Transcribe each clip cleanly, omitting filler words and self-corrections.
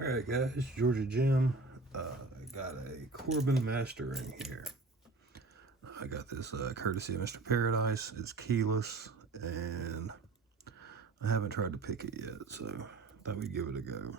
Alright guys, Georgia Jim. I got a Corbin mastering here. I got this courtesy of Mr. Paradise. It's keyless and I haven't tried to pick it yet, so thought we'd give it a go.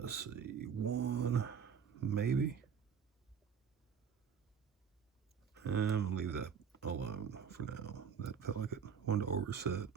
Let's see, one, maybe. And I'm gonna leave that alone for now. That felt like it wanted to overset.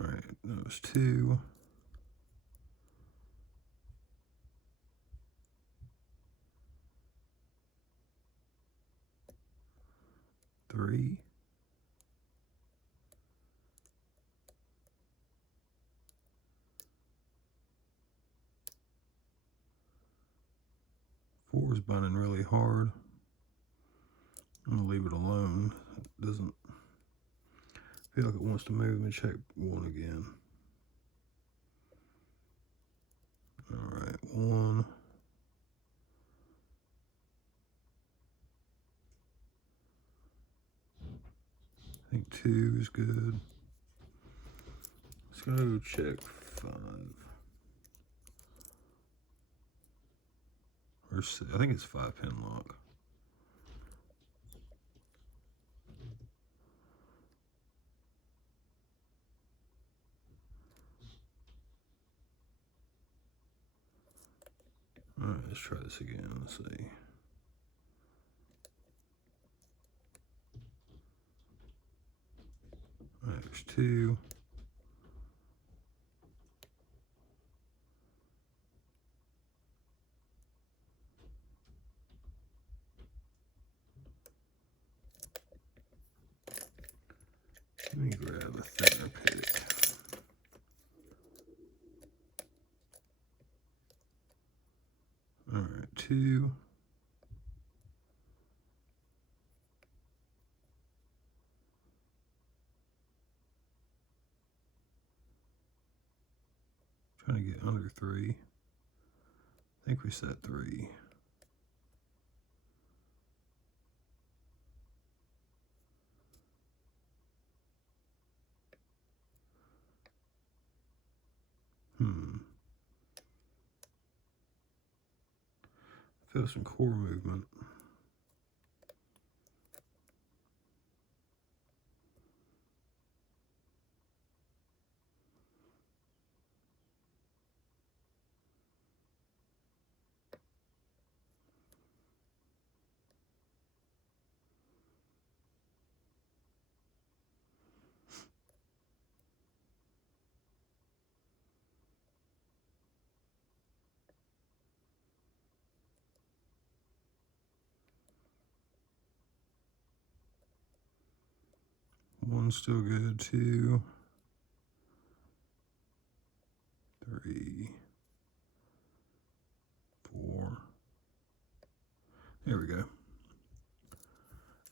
Alright, that was two. Three. Four is binding really hard. I'm gonna leave it alone. It doesn't feel like it wants to move. Let me check one again. Alright, one. I think two is good. Let's go check five. Or six. I think it's 5-pin lock. Alright, let's try this again. Let's see. Alright, there's two. Let me grab a thinner pick. Alright, two. Trying to get under three. I think we set three. Feel some core movement. One's still good, two, three, four. There we go.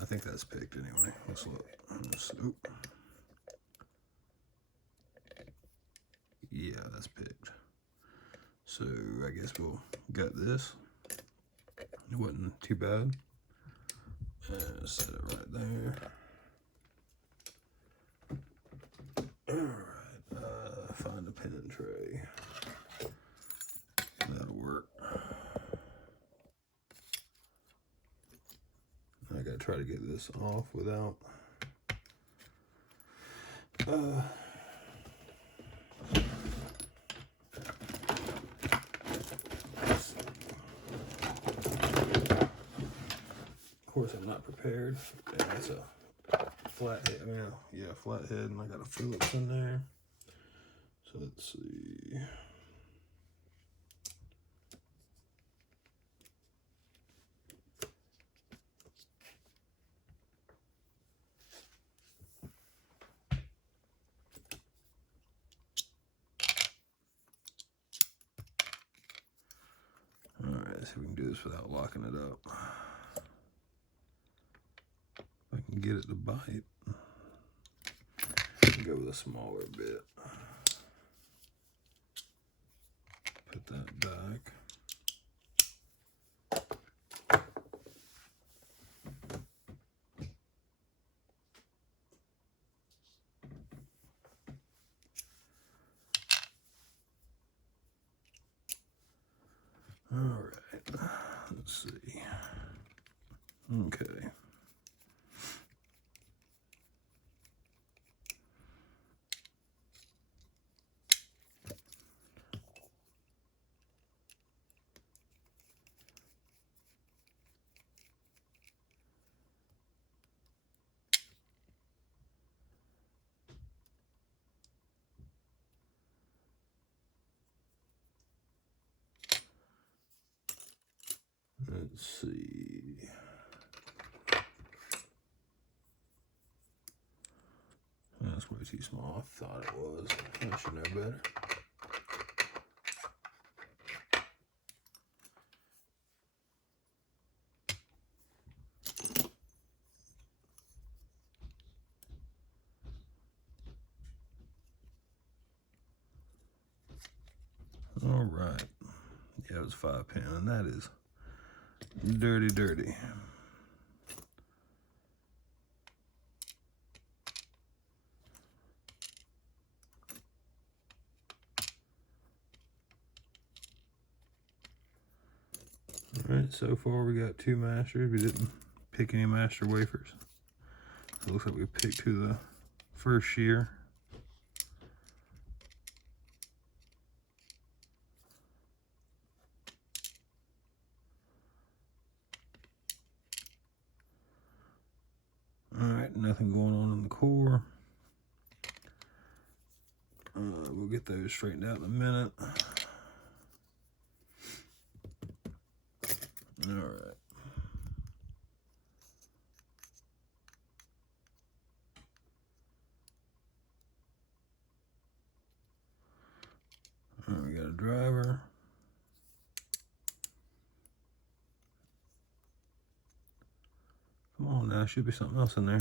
I think that's picked anyway. Let's look. Oop. Yeah, that's picked. So I guess we'll gut this. It wasn't too bad. Set it right there. Alright, find a pin tray. That'll work. I gotta try to get this off without of course I'm not prepared. And it's a flat head. Flat head, and I got a Phillips in there. So let's see. Alright, let's see if we can do this without locking it up. If I can get it to bite. Go with a smaller bit. Put that back. All right, let's see. Okay. Let's see. That's way too small. I thought it was. I should know better. All right. Yeah, it was 5 pin, and that is dirty, dirty. All right, so far we got 2 masters. We didn't pick any master wafers. So it looks like we picked who the first shear. All right, nothing going on in the core. We'll get those straightened out in a minute. All right. All right, we got a driver. Come on now, should be something else in there.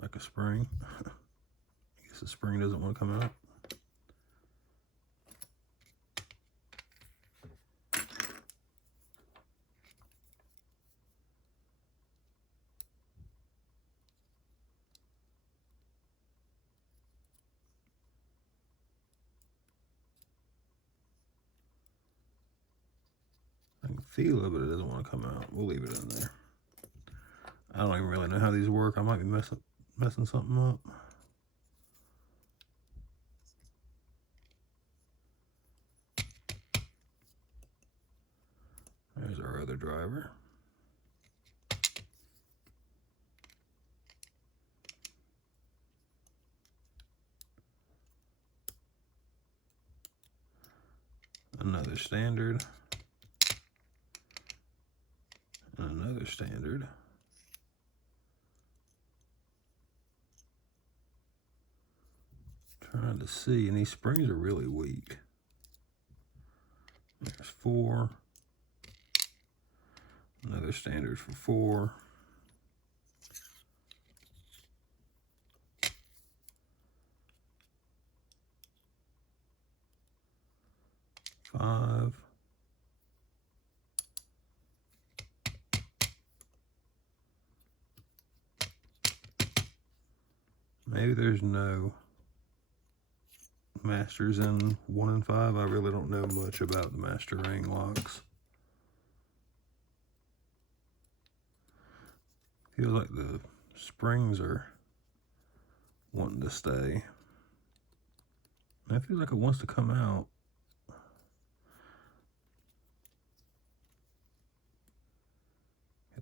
Like a spring. I guess the spring doesn't want to come out. I can feel it, but it doesn't want to come out. We'll leave it in there. I don't even really know how these work. I might be messing something up. There's our other driver. Another standard. And another standard. Trying to see, and these springs are really weak. There's 4. Another standard for 4. Five. Maybe there's no masters in 1 and 5. I really don't know much about the master ring locks. Feels like the springs are wanting to stay. I feel like it wants to come out.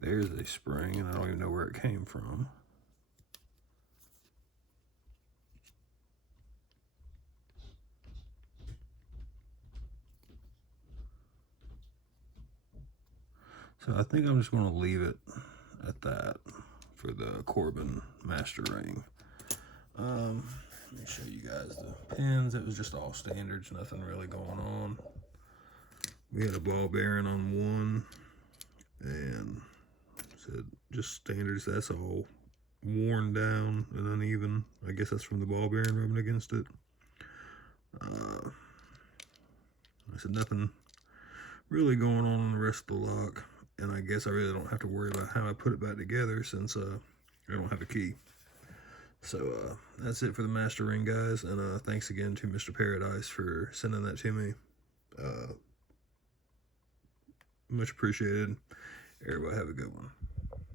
There's a spring, and I don't even know where it came from. So I think I'm just going to leave it at that for the Corbin master ring. Let me show you guys the pins. It was just all standards, nothing really going on. We had a ball bearing on one, and said just standards. That's all worn down and uneven. I guess that's from the ball bearing rubbing against it. I said nothing really going on the rest of the lock, and I guess I really don't have to worry about how I put it back together since I don't have a key. So that's it for the master ring, guys, and thanks again to Mr. Paradise for sending that to me. Much appreciated. Everybody have a good one.